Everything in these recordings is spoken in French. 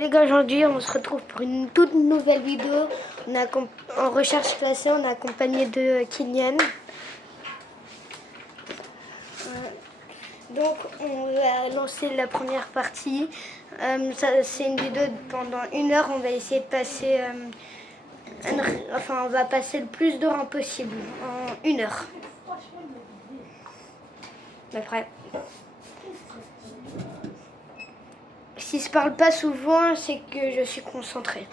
Les gars, aujourd'hui on se retrouve pour une toute nouvelle vidéo. En recherche classée, on est accompagné de Kylian. Donc on va lancer la première partie. C'est une vidéo pendant 1 heure. On va essayer de passer, on va passer le plus de rangs possible en 1 heure. Après, si je parle pas souvent, c'est que je suis concentrée.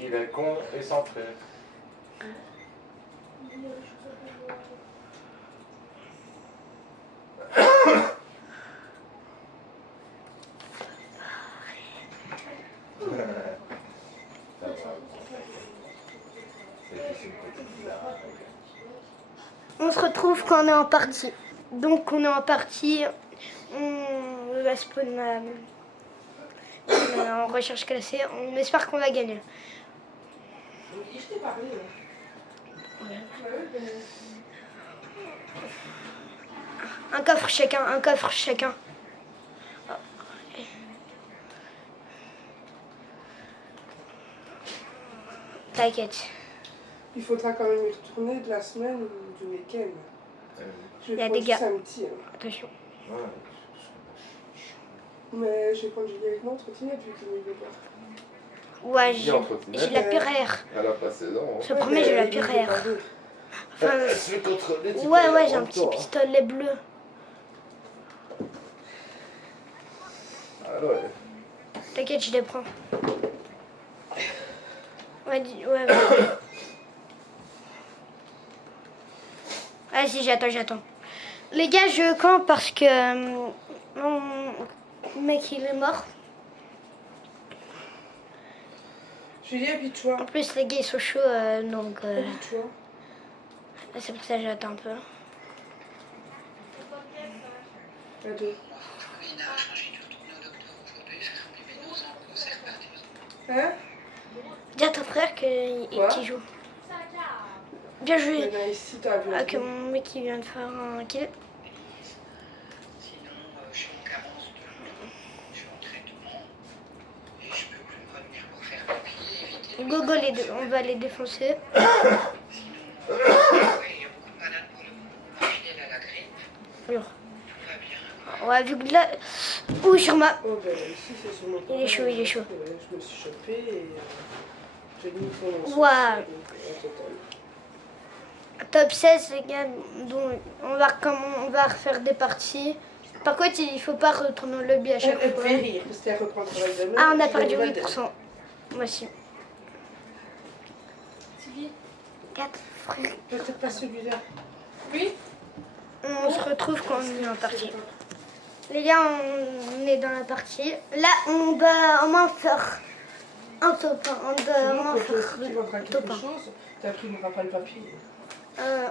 Il est con et centré. On se retrouve quand on est en partie. Donc on est en partie, on va spawn en recherche classée. On espère qu'on va gagner. Un coffre chacun, un coffre chacun. T'inquiète. Il faudra quand même y retourner de la semaine ou du week-end. Je Il y a vais des prendre gars. samedi. Hein. Attention. Mais je vais prendre Julie avec moi, trottinette vu qu'il ne veut pas. Ouais, j'ai la pure air. Elle a passé dedans. Je te promets, j'ai la pure air. Enfin, Elle se fait contrôler. ouais, j'ai un petit pistolet bleu. Alors, T'inquiète, je les prends. Ouais. Ah si, j'attends. Les gars, je campe parce que mon mec il est mort. Julie, habille-toi. En plus, les gars ils sont chauds, donc Habille-toi. c'est pour ça que j'attends un peu. À deux. Hein? Dis à ton frère qu'il joue. Bien joué. Maintenant ici, t'as vu. Ah, que mon mec il vient de faire un kill. Sinon, je suis en carence je suis en traitement et je peux plus me retenir pour faire papier, éviter. Gogo, on va les défoncer. Sinon, il y a beaucoup de malades pour le moment, fidèles à la grippe. Alors. Tout va bien. Ouais, vu que là. Ouh, sur ma. Oh, ben ici, c'est sur mon Il est chaud, il est chaud. Je me suis chopé et j'ai mis son Ouais. total. Top 16, les gars. Donc, on va refaire des parties. Par contre, il faut pas retourner au lobby à chaque Elle fois. devait rire parce qu'elle reprend le travail demain. Ah, on a perdu 8%. Moi aussi. 4 frères. Peut-être pas celui-là. Oui? On se retrouve quand on est en partie. Les gars, on est dans la partie. Là, on va au moins faire un top 1. On doit au moins faire Tu vendras top quelque 1. chose, t'imprimeras pas le papier.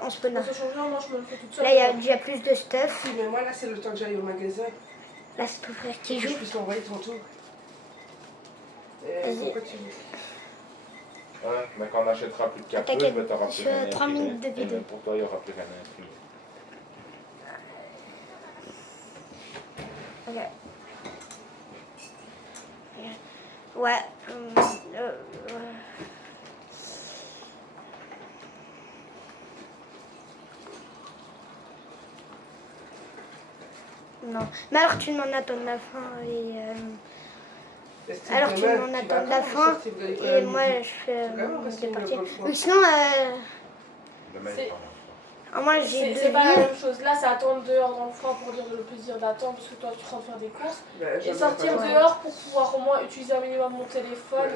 On spawn là. Ça change rien, moi je me le fais toute seule. Là, il y a déjà plus de stuff. Oui, mais moi là, c'est le temps que j'aille au magasin. Là, c'est ton frère qui Que je joue. puisse l'envoyer tantôt. Vas-y. Pourquoi tu ouais, mais quand on achètera plus de capteurs, je T'inquiète, vais te rappeler. je fais 3 minutes de vidéo. Pour toi, il n'y aura plus rien à imprimer. Ok. Ouais. Non. Mais alors tu m'en attends de la fin et alors tu m'en attends de la fin et moi je fais des parties. Mais sinon Demain, C'est- il parle. moi j'ai C'est deux pas la vies. même chose. Là, c'est attendre dehors dans le froid pour dire le plaisir d'attendre parce que toi, tu rentres faire des courses. Et sortir dehors pour pouvoir au moins utiliser un minimum mon téléphone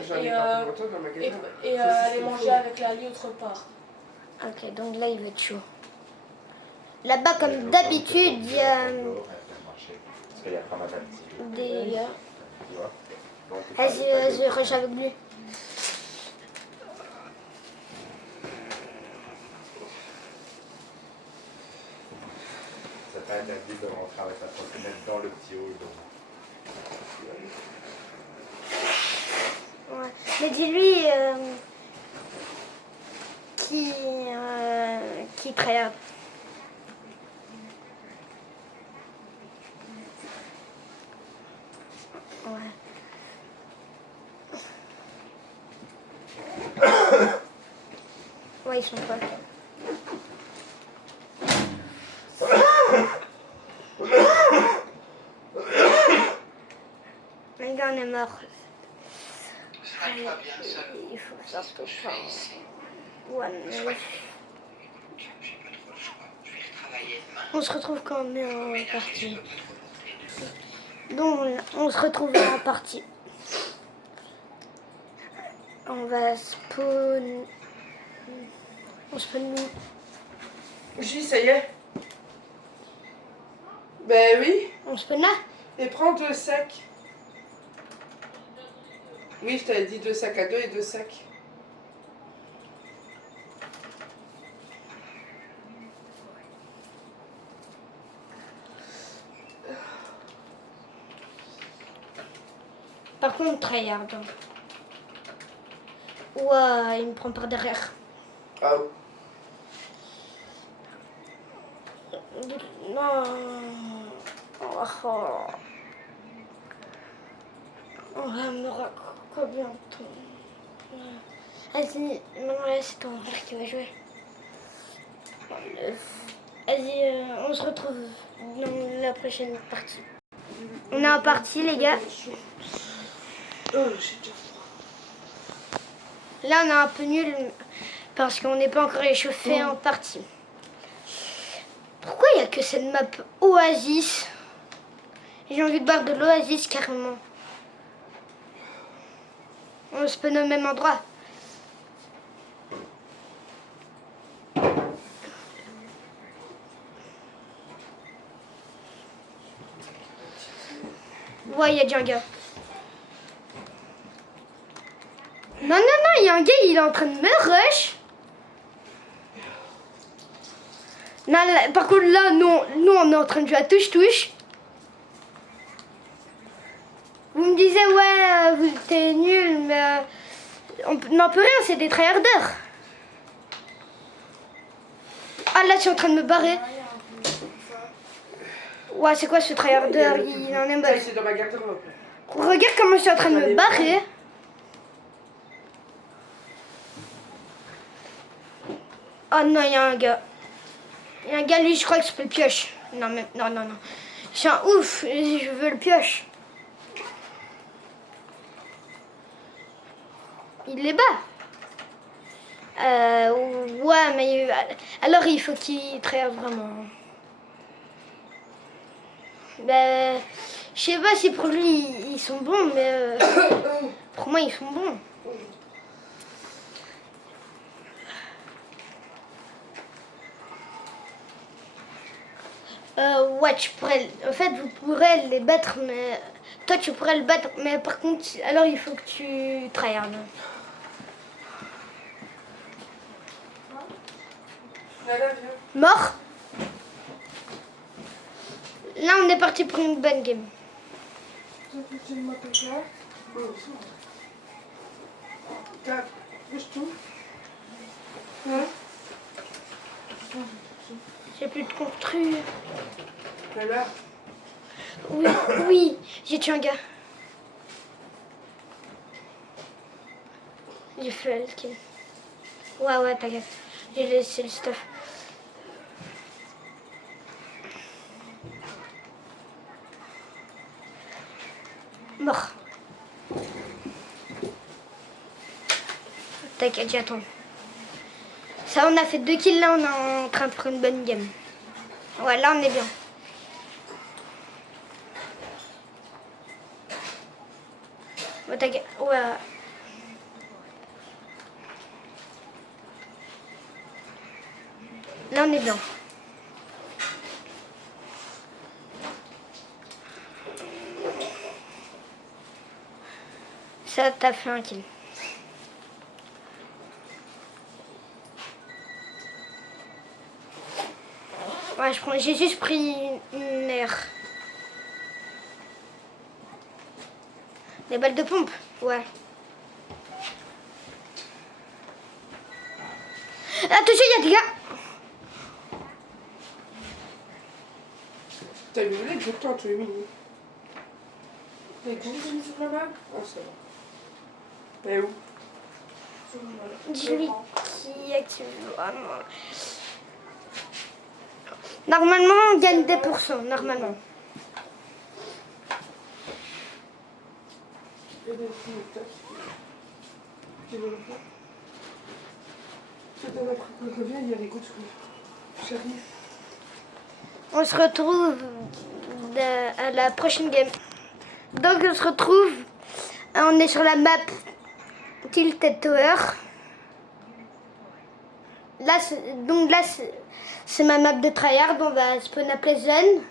et aller manger avec Lali autre part. Ok, donc là il va être chaud. Là-bas comme d'habitude il y a Parce qu'il y a pas mal d'activités. des gars. Tu vois. Donc, Vas-y, rush avec lui. C'est pas interdit de rentrer avec la trottinette dans le petit hall. Ouais. Mais dis-lui qui tryhard. Ouais, ils sont pas. Les gars, on est mort. Ça va pas bien seul. Il faut C'est ça ce que pour je pas. fais ici. Ouais, Soit mais... écoute, j'ai pas trop le choix. Je vais retravailler demain. On se retrouve quand on est en Ménager, je partie. peux pas trop monter. Donc, on se retrouve en partie. On va spawn... On spawn où? J, ça y est. Ben oui. On spawn là? Et prends 2 sacs. Oui, je t'avais dit 2 sacs à dos et 2 sacs. Par contre, tryhard. Ouah, il me prend par derrière. Ah Non. Oh. On va me raccrocher bientôt. Vas-y, non, là c'est ton frère qui va jouer. Vas-y, on se retrouve dans la prochaine partie. On est en partie, les gars. Oh, j'ai déjà froid. Là, on est un peu nul parce qu'on n'est pas encore échauffé en partie. Pourquoi il n'y a que cette map Oasis? J'ai envie de boire de l'Oasis carrément. On se peut au même endroit. Ouais, il y a déjà un gars. Non, il y a un gars, il est en train de me rush. Non, là, par contre, là, nous, on est en train de jouer à touche-touche. Vous me disiez, ouais, vous êtes nuls, mais on n'en peut rien, c'est des tryharders. Ah, là, je suis en train de me barrer. Ouais, c'est quoi ce tryharder? Il en est Ça, mal. c'est dans ma garde-robe. Regarde comment je suis en train de me barrer. Oh non, il y a un gars. Il y a un gars, lui, je crois que je peux le pioche. Non, mais non. Je suis un ouf, je veux le pioche. Il les bat. Ouais, mais alors il faut qu'il traite vraiment. Ben, je sais pas si pour lui ils sont bons, mais pour moi ils sont bons. Ouais, tu pourrais. En fait, vous pourrez les battre, mais toi tu pourrais le battre, mais par contre, alors il faut que tu tryhardes. Mort. Là, on est parti pour une bonne game. J'ai plus de construire. Oui, j'ai tué un gars. J'ai fait le kill. Ouais, t'inquiète. J'ai laissé le stuff. Mort. T'inquiète, j'attends. Ça, on a fait 2 kills, là, on est en train de faire une bonne game. Ouais, là, on est bien. Ouais, t'inquiète. Ouais. Là, on est bien. Ça, t'as fait un kill. Ouais, j'ai juste pris une air. Des balles de pompe? Ouais. Attention, il y a des gars. T'as vu les tout le temps, tu es mignon. Les goûts, j'ai mis sur la map. Ah, ça va. Mais où? Dis-lui qui active. Normalement, on gagne des pourcents, normalement. Et des filles, tu veux le faire? C'est après qu'on revient, il y a les gouttes. J'arrive. On se retrouve à la prochaine game. Donc on se retrouve, on est sur la map Tilted Tower. Là, c'est ma map de tryhard, on va spawn à Pleasant.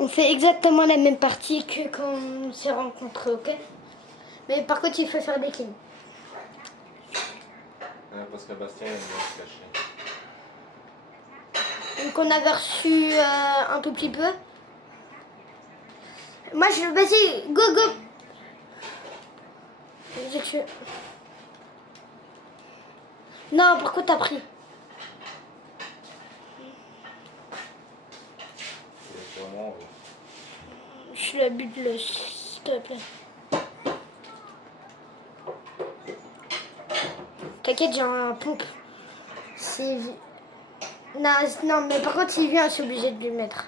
On fait exactement la même partie que quand on s'est rencontrés, ok? Mais par contre, il faut faire des kills. Parce que Bastien il aime bien se cacher. Donc on avait reçu un tout petit peu. Moi, vas-y, go, go. J'ai tué. Non, pourquoi t'as pris? C'est vraiment... Je suis la buteuse, s'il te plaît. T'inquiète, j'ai un pompe. Non, mais par contre, s'il vient, je suis obligée de lui mettre.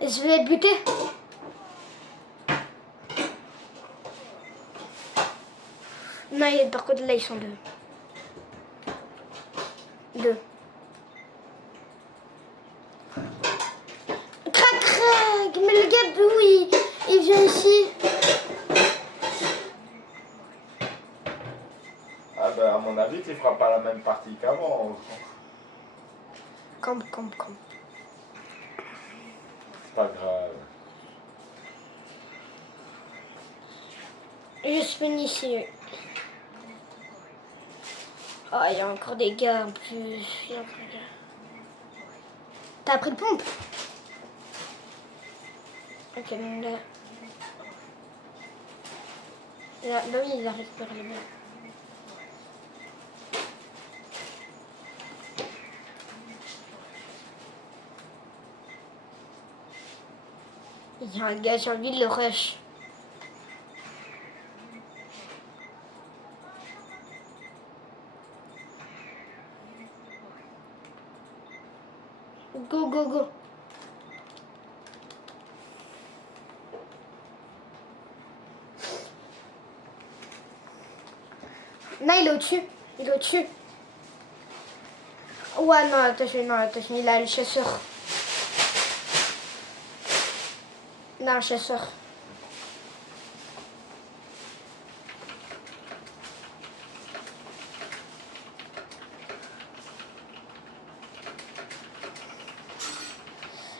Je vais être buté. Non, par contre, là, ils sont deux. Deux. Crac, crac. Mais le gars, oui, il vient ici. Ah bah à mon avis, tu feras pas la même partie qu'avant. Camp. C'est pas grave. Je spawn ici. Oh, il y a encore des gars en plus. Il y a encore des gars. T'as pris le pompe? Ok, donc là. Là, oui, il a récupéré les balles. Il y a un gars, j'ai envie de le rush. Go, go, go. Non, il est au-dessus. Il est au-dessus. Ouais, non, attention, il a le chasseur. Non, un chasseur.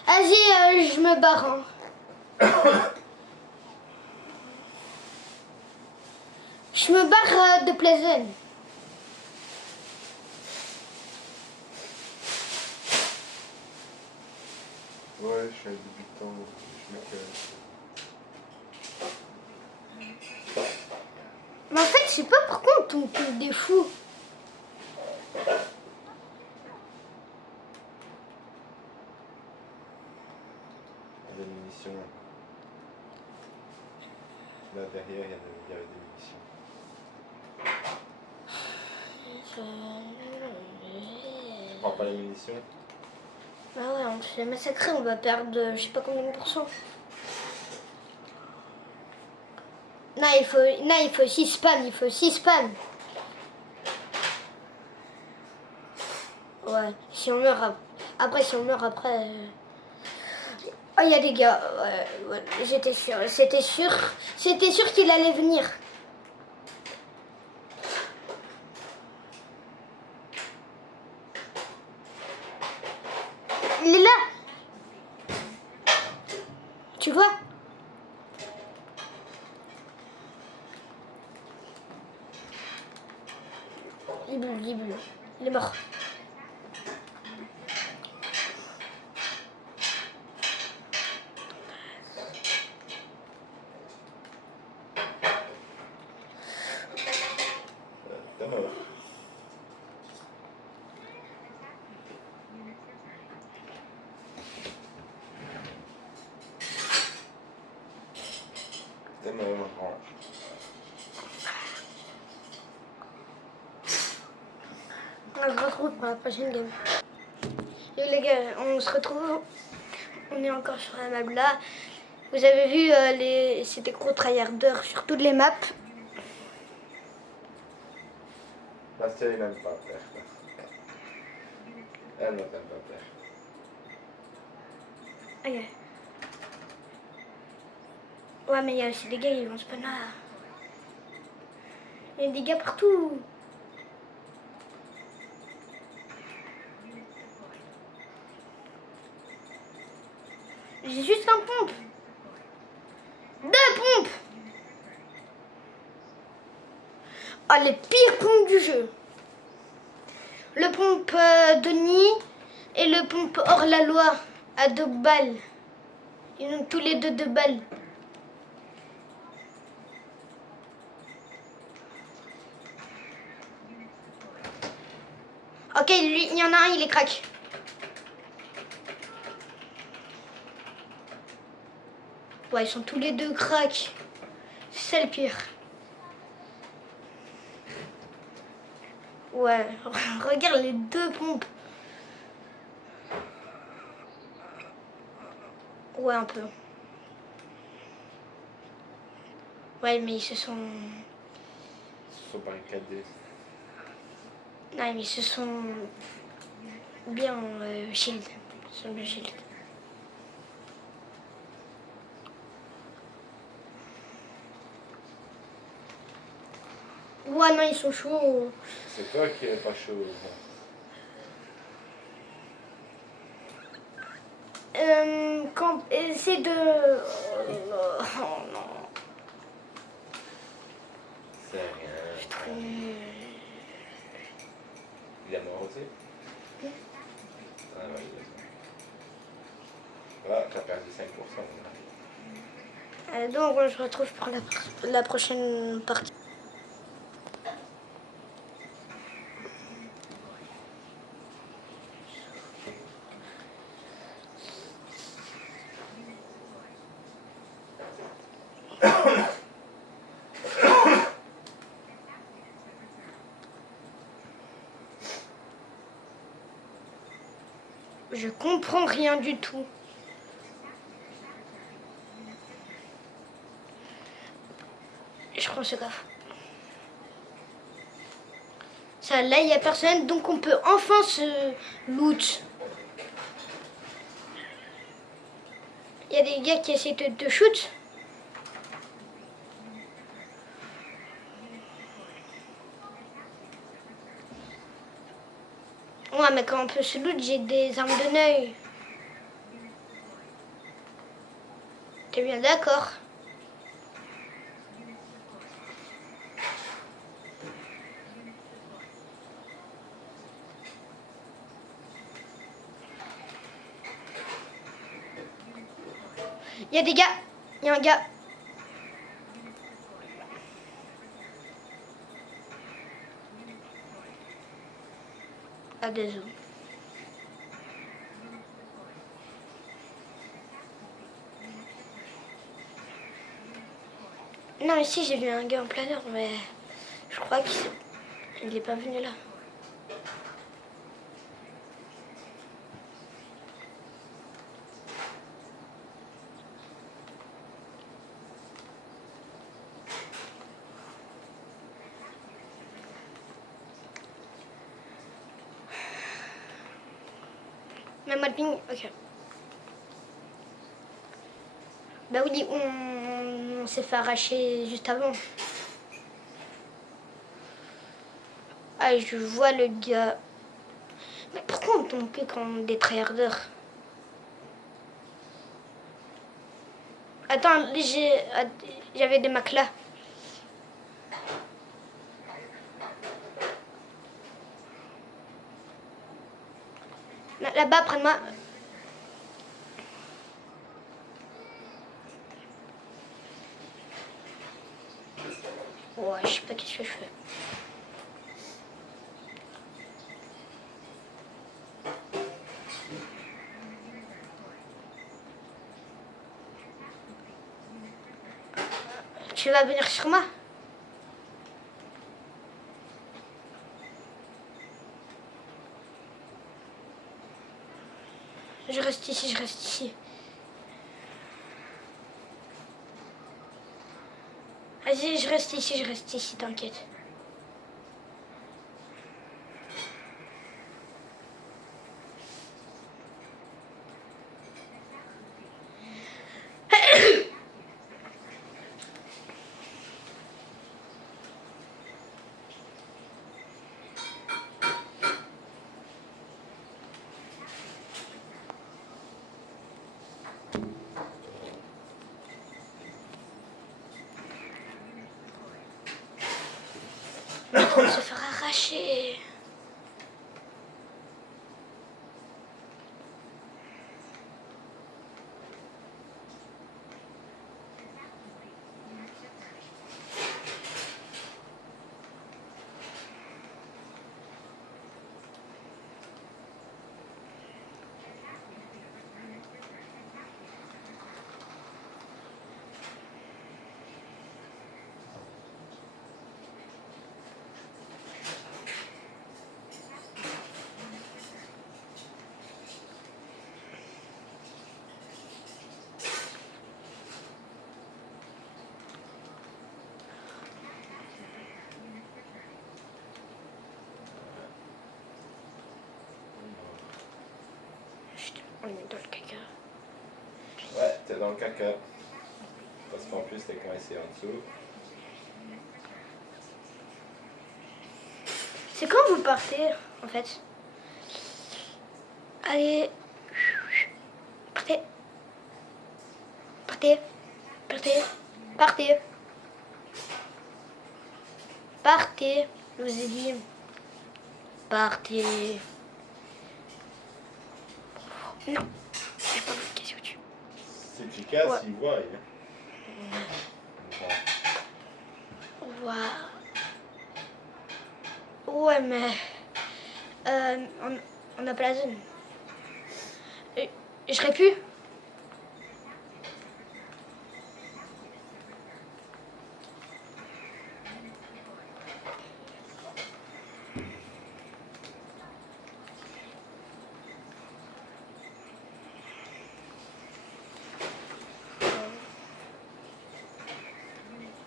Vas-y, je me barre. Hein. Je me barre de Pleasant. Ouais, je suis un débutant. Je me cache. Mais en fait, je sais pas pourquoi on tombe comme des fous. Des munitions. Là derrière, il y avait des munitions. Tu prends pas les munitions? Ah ouais, on se fait massacrer, on va perdre je sais pas combien de pourcents. Non, il faut 6 spams, Ouais, si on meurt après... Oh, il y a des gars, ouais, j'étais sûr, c'était sûr qu'il allait venir. Il est là. Tu vois? Il est mort. T'es mort. Et moi, je range. On se retrouve pour la prochaine game. Et les gars, on se retrouve. On est encore sur la map là. Vous avez vu, c'est des gros tryharders sur toutes les maps. Bastien, il n'aime pas perdre. Elle ne t'aime pas perdre. Ok. Ouais, mais il y a aussi des gars, ils vont spawn là. Il y a des gars partout. J'ai juste un pompe. 2 pompes. Ah, les pires pompes du jeu. Le pompe de nid et le pompe hors-la-loi à 2 balles. Ils ont tous les deux 2 balles. Ok, lui, il y en a un, il est crack. Ouais, ils sont tous les deux crack. C'est le pire. Ouais, regarde les 2 pompes. Ouais, un peu. Ouais, mais ils se sont... Ils sont barricadés. Non, mais ils se sont bien shield. Ils sont bien shield. Ouais, non, ils sont chauds. C'est toi qui es pas chaud. Quand essaie de... Oh non. C'est rien. Je suis trop nulle. Il est mort aussi? Ah ouais, il est mort. Là, tu as perdu 5%. Donc, on se retrouve pour la prochaine partie. Je comprends rien du tout. Je prends ce coffre. Ça, là, il n'y a personne, donc on peut enfin se loot. Il y a des gars qui essaient de te shoot. Ouais, mais quand on peut se loot, j'ai des armes de neuil. T'es bien d'accord? Il y a des gars. Il y a un gars. Ah, désolé. Non, ici j'ai vu un gars en planeur, mais je crois qu'il n'est pas venu là. Même moi le ping, ok. Bah oui, on s'est fait arracher juste avant. Ah, je vois le gars. Mais pourquoi on tombe que quand des tryharders? Attends, j'avais des macs là. Là-bas, près de moi. Ouais, je sais pas qu'est-ce que je fais. Tu vas venir sur moi? Je reste ici, je reste ici. Vas-y, je reste ici, t'inquiète. On est en train de se faire arracher. On est dans le caca. Ouais, t'es dans le caca. Parce qu'en plus, t'es coincé en dessous. C'est quand vous partez, en fait? Allez. Partez. Partez. Partez. Partez. Partez. Je vous ai dit. Partez. Non. J'ai pas voulu casser au-dessus. Si tu casses, Ouais. il voit. Bon. Ouais, mais on n'a pas la zone. Je serais pu.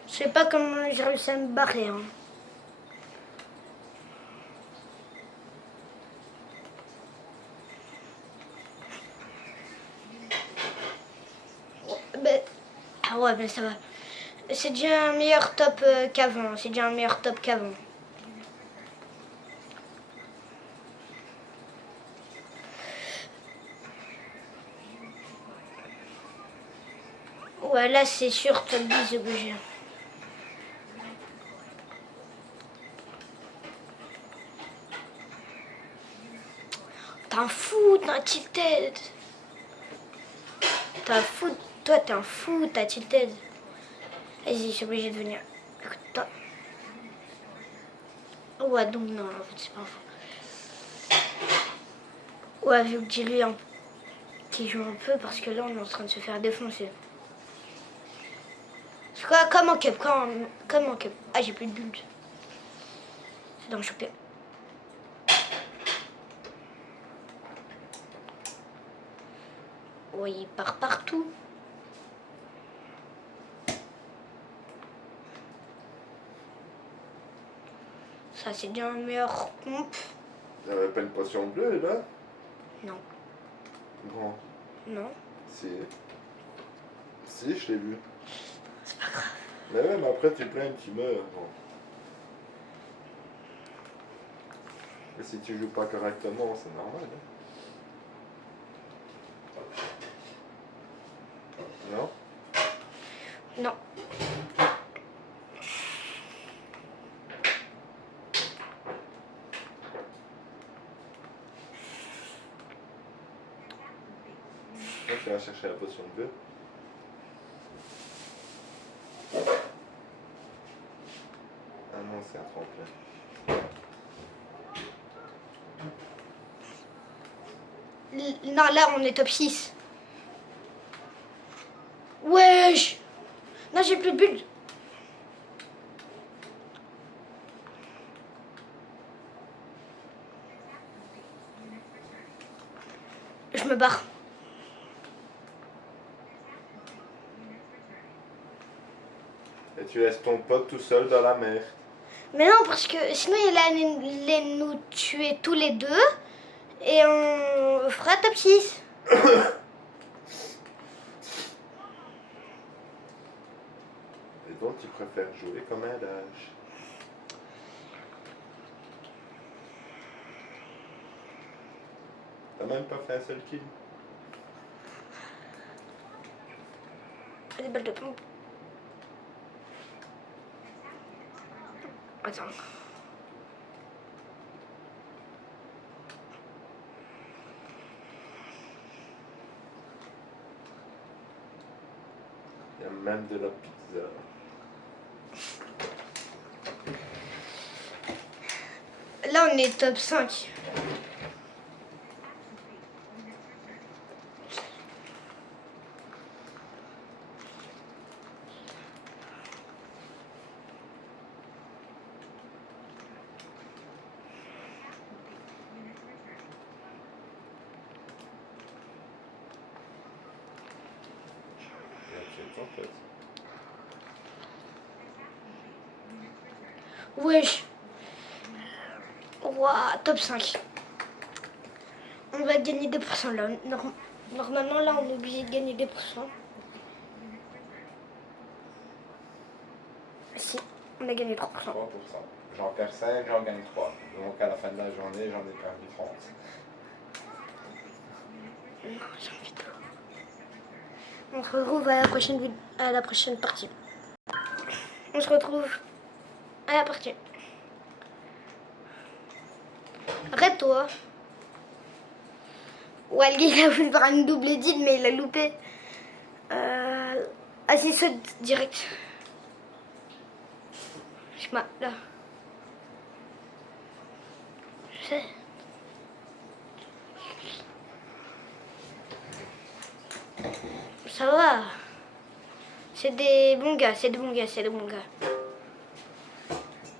Je sais pas comment j'ai réussi à me barrer. Hein. Ah ouais, mais ça va. C'est déjà un meilleur top qu'avant. C'est déjà un meilleur top qu'avant. Ouais, là c'est sûr top 10 obligé. T'es un fou, t'es un tilted. T'es un fou, toi t'es un fou, t'as tilted. Vas-y, je suis obligée de venir. Écoute, toi. Ouais, donc non, en fait, c'est pas fou. Ouais, vu que j'ai lui qui joue un peu, parce que là, on est en train de se faire défoncer. C'est quoi, comme en cup, comme en cup. Ah, j'ai plus de bulles. C'est d'en choper. Ouais, il part partout. Ça, c'est bien un meilleur pompe. Il n'y avait pas une potion bleue là? Non. Bon. Non. Si. Si, je l'ai vu. C'est pas grave. Mais ouais, mais après tu plains, tu meurs. Bon. Et si tu joues pas correctement, c'est normal. Hein? Non? Non. Là, tu vas chercher la potion bleue. Ah non, c'est un tremplin. Non, là, on est top 6. Wesh. Non, j'ai plus de bulles. barre. Et tu laisses ton pote tout seul dans la mer. Mais non, parce que sinon il allait nous tuer tous les deux. Et on fera top 6. Et donc tu préfères jouer comme un lâche. T'as même pas fait un seul kill. Les balles de pompe. Attends. Il y a même de la pizza. Là on est top 5. Wesh. Ouah, top 5. On va gagner 2% là. Normalement là on est obligé de gagner 2%. Si, on a gagné 3%. 3%. J'en perds 5, j'en gagne 3. Donc à la fin de la journée, j'en ai perdu 30. Non, j'ai envie de... On se retrouve à la prochaine partie. On se retrouve à la partie. Arrête-toi. Walgi il a voulu faire une double edit mais il a loupé. Assis saute direct. Je m'en là. Je sais. Ça va. C'est des bons gars, c'est des bons gars, c'est des bons gars.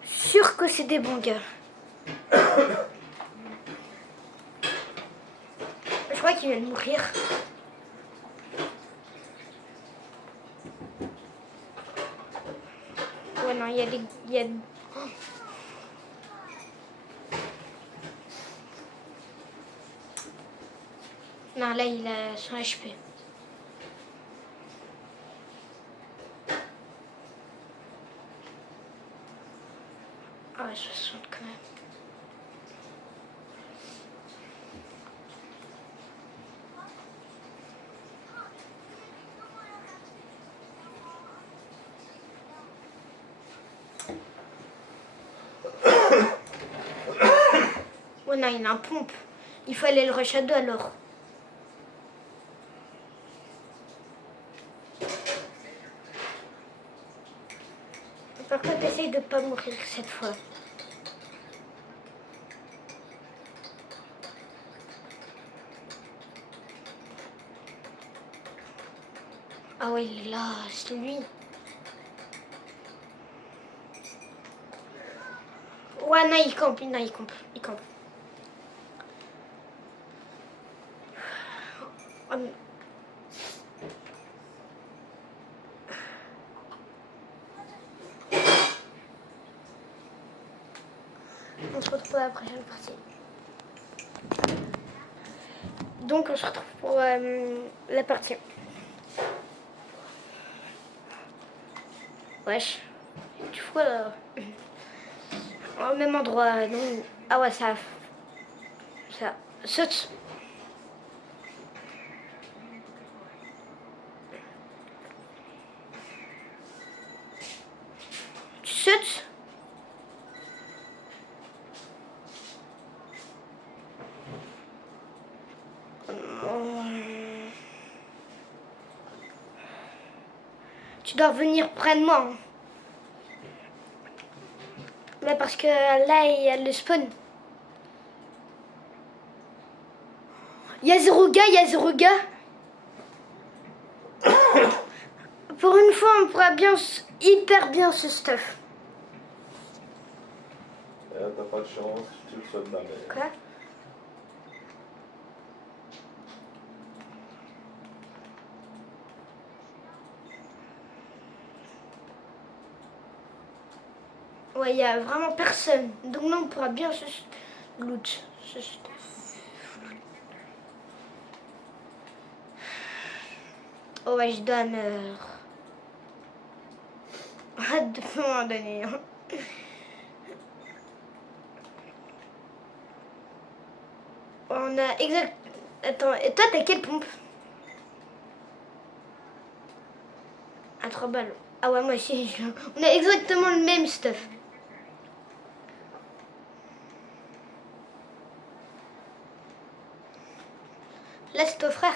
Sûr que c'est des bons gars. Je crois qu'il vient de mourir. Ouais non, il y a... Non, là il a son HP. Ah ouais, 60 quand même. Ouais non, il a un pompe. Il fallait le rush à 2 alors. Par contre, essaye de pas mourir cette fois. Ah ouais, il est là, c'est lui. Ouais, non, il campe, non, il campe. Oh, non. On se retrouve à la prochaine partie. Donc on se retrouve pour la partie. Wesh. Tu fous là. Au même endroit. Donc... Ah ouais, ça. Saute. Tu sautes. Tu dois revenir près de moi. Hein. Mais parce que là, il y a le spawn. Il y a 0 gars, Pour une fois, on pourra hyper bien ce stuff. T'as pas de chance, tu le sautes dans la mer. Quoi? Ouais, il n'y a vraiment personne. Donc là, on pourra bien se loot. Oh ouais, je dois hâte de un moment donné. Hein. On a exact... Attends, et toi, t'as quelle pompe? À 3 balles. Ah ouais, moi aussi. On a exactement le même stuff. Là, c'est ton frère.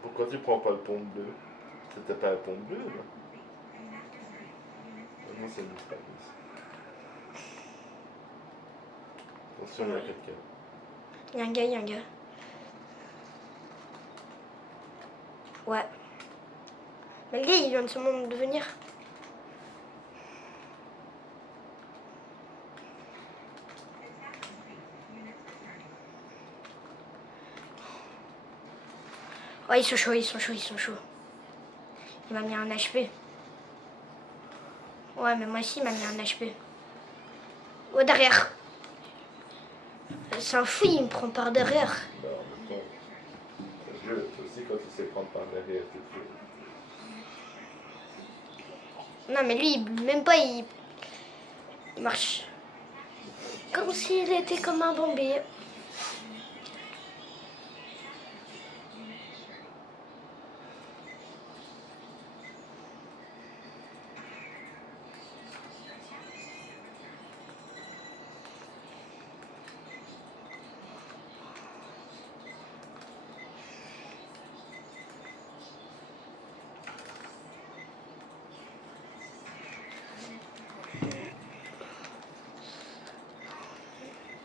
Pourquoi tu prends pas le pompe bleu? C'était pas la pompe bleue, là? Non, c'est une espace. Attention, il y a quelqu'un. Il y a un gars, il y a un gars. Ouais. Mais le gars, il vient de seulement de venir. Oh, ils sont chauds, ils sont chauds, ils sont chauds. Il m'a mis un HP. Ouais, mais moi aussi, il m'a mis un HP. Oh, derrière. C'est un fou, il me prend par derrière. Bah, en même temps, c'est vieux. Toi aussi, quand tu sais prendre par derrière, tu te fais. Non, mais lui, même pas, il marche. Comme s'il était comme un bombé.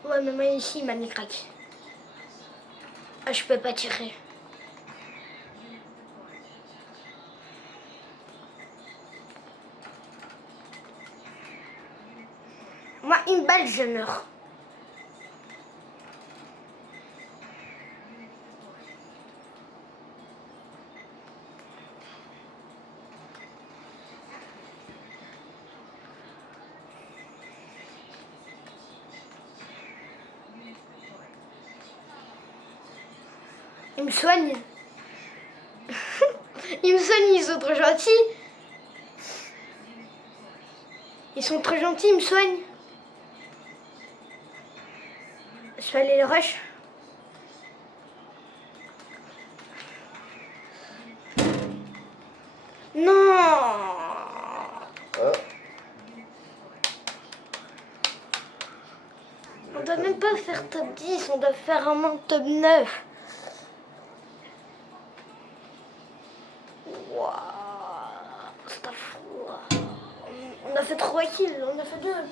Ouais, mais moi ici, il m'a mis crack. Ah, je peux pas tirer. Moi, une balle, je meurs. Il me soigne. Ils me soignent, ils sont trop gentils. Ils sont trop gentils, ils me soignent. Je vais aller le rush. Non. Ah, On doit même pas faire top 10, on doit faire un moins top 9. Waouh, c'est fou. On a fait 3 kills, on a fait 2 même.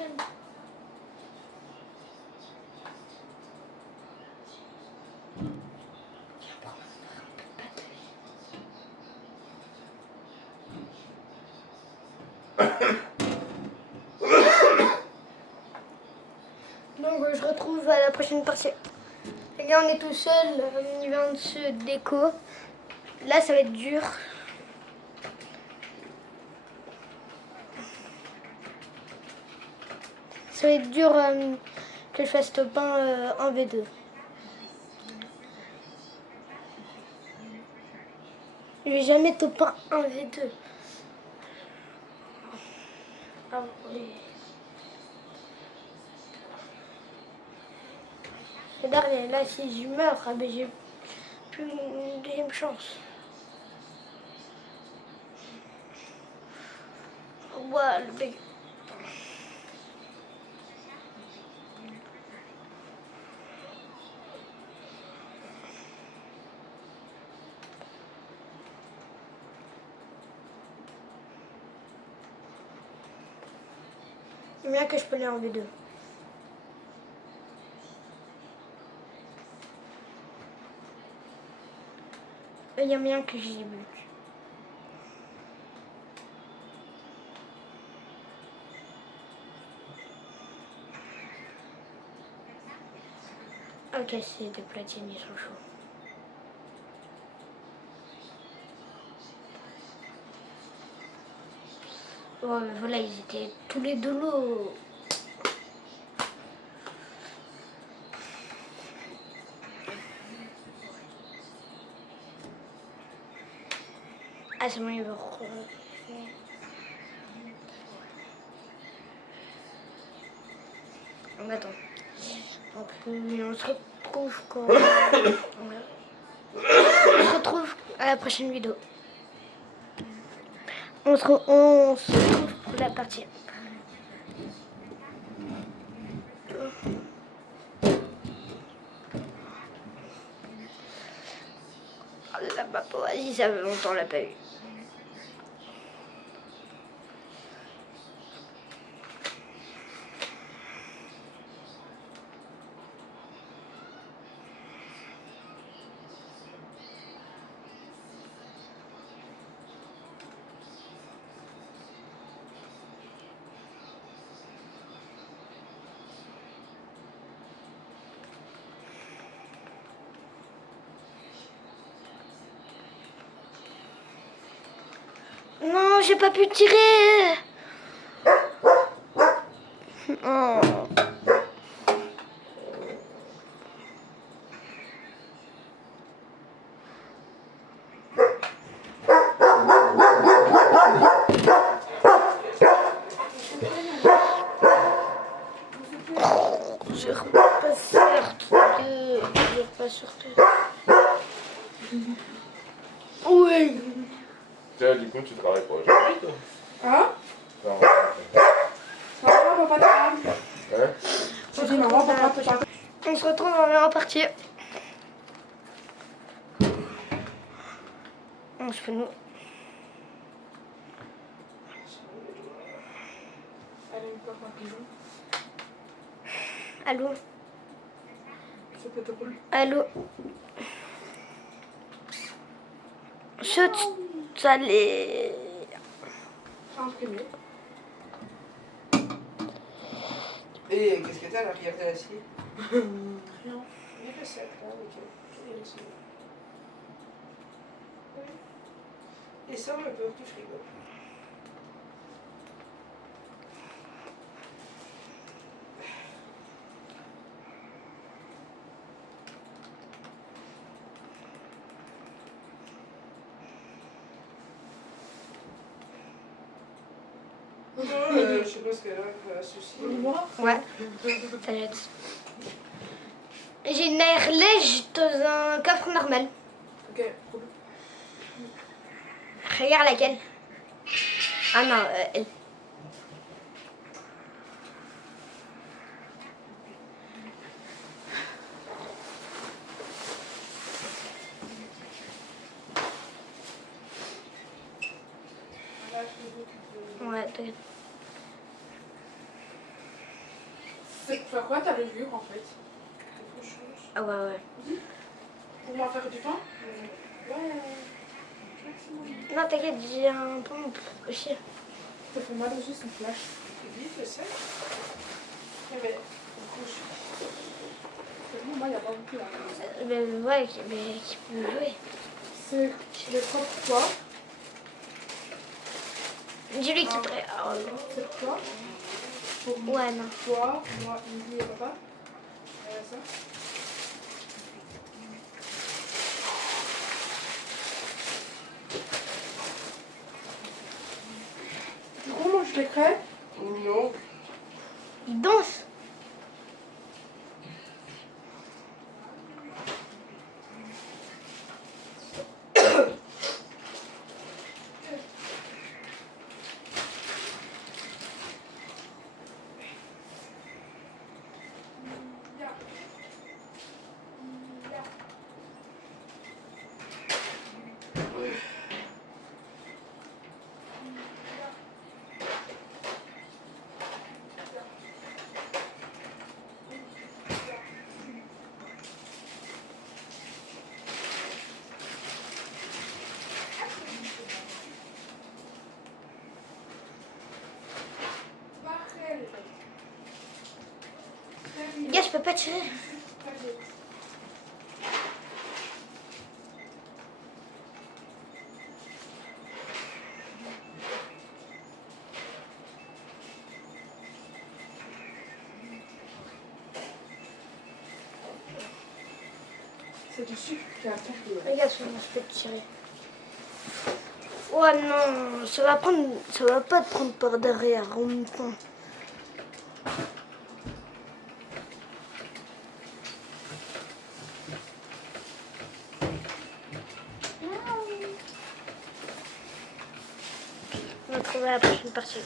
Donc je retrouve à la prochaine partie. Les gars, on est tout seul, on vient de se déco. Là, ça va être dur. Ça va être dur que je fasse top 1 en V2. Je vais jamais top 1 en V2. Ah, oui. Et dernier, là, si je meurs, ah ben, j'ai plus une deuxième chance. Ouais, le bug. C'est bien que je peux aller en V2. Il y a bien que j'y bute. Ok, c'est des platines, ils sont chauds. Ouais, mais voilà, ils étaient tous les deux lots. Ah, c'est bon, il veut. Attends. Donc, on se retrouve quand. On se retrouve à la prochaine vidéo. On se retrouve pour la partie. La Papouasie, ça fait longtemps, on l'a pas eu. Non, j'ai pas pu tirer. Oh. Je repasse sur deux. Oui. Tiens, du coup, tu travailles pour aujourd'hui, toi? Hein? Non. Maman, papa, Hein? j'ai dit maman, papa, papa. On se retrouve dans la partie. Je fais nous. Elle a une porte en pigeon. Allô? C'est pas drôle. Allô? Chut, allez. Imprimé. Et qu'est-ce que t'as à l'arrière de l'acier? Rien. Il y a le sac là, ok. Et le sac. Et sors le beurre du frigo. Je sais pas ce qu'elle a, souci. Ouais, ça jette. J'ai une air lège dans un coffre normal. Ok, cool. Regarde laquelle. Ah non, elle. Ouais, t'inquiète. C'est quoi ta levure en fait? Quelque chose. Ah ouais, ouais. Pour m'en faire du pain? Ouais. Non, t'inquiète, j'ai un pompe aussi. Ça fait mal aux yeux, ça me flash. Tu dis, je sais. Mais, moi, il n'y a pas beaucoup là. Ouais, mais qui peut jouer. C'est le propre toi. Dis-lui qu'il prête. Oh, C'est pour toi. Pour ouais, non. toi, moi, Lily et papa. Ça. Du coup, moi, je les crée. Non. Il danse. Gars, je peux pas tirer. C'est du sucre qui a attaqué. Regarde, je peux te tirer. Oh non, ça va pas te prendre par derrière en même temps. On va trouver la prochaine partie.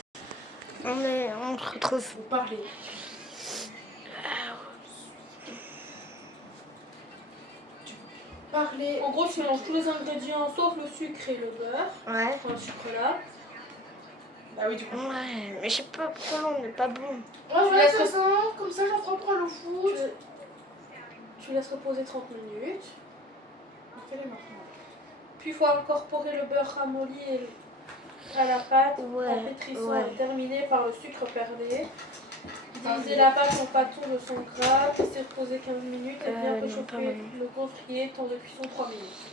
On se retrouve. Vous parlez. Parler. En gros, tu mélanges tous les ingrédients sauf le sucre et le beurre. Ouais. Enfin, le sucre là. Bah oui, du coup. Ouais, mais je sais pas pourquoi on n'est pas bon. Ouais, c'est ça. Comme ça, j'apprends pour aller au foot. Tu laisses reposer 30 minutes. Fais-les maintenant. Puis il faut incorporer le beurre ramolli à la pâte en pétrissant et terminer par le sucre perlé. Diviser la pâte en pâtons de 100 grammes, laisser reposer 15 minutes et bien réchauffer le gaufrier, temps de cuisson 3 minutes.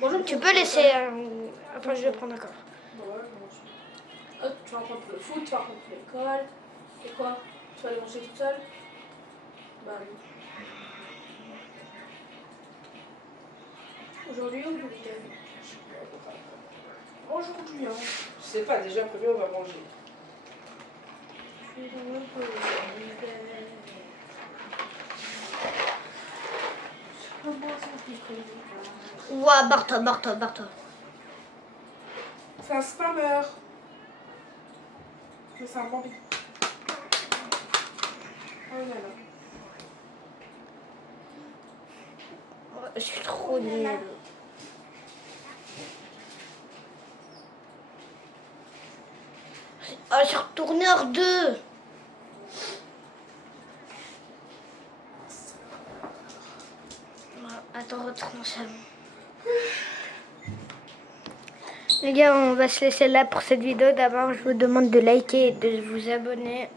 Bon, Tu peux laisser. Après, je vais prendre encore. Tu vas prendre pour le foot, tu vas prendre pour l'école. Et quoi? Tu vas aller manger toute seule? Bah oui. Aujourd'hui ou le week-end? Aujourd'hui, hein. Je sais pas, déjà, premier, on va manger. Ouah, barre-toi. C'est un spammer. Mais c'est un bambi. Oh là là. Je suis trop nulle. Ah, je suis retournée hors 2. Attends, retourne au salon. Les gars, on va se laisser là pour cette vidéo. D'abord, je vous demande de liker et de vous abonner.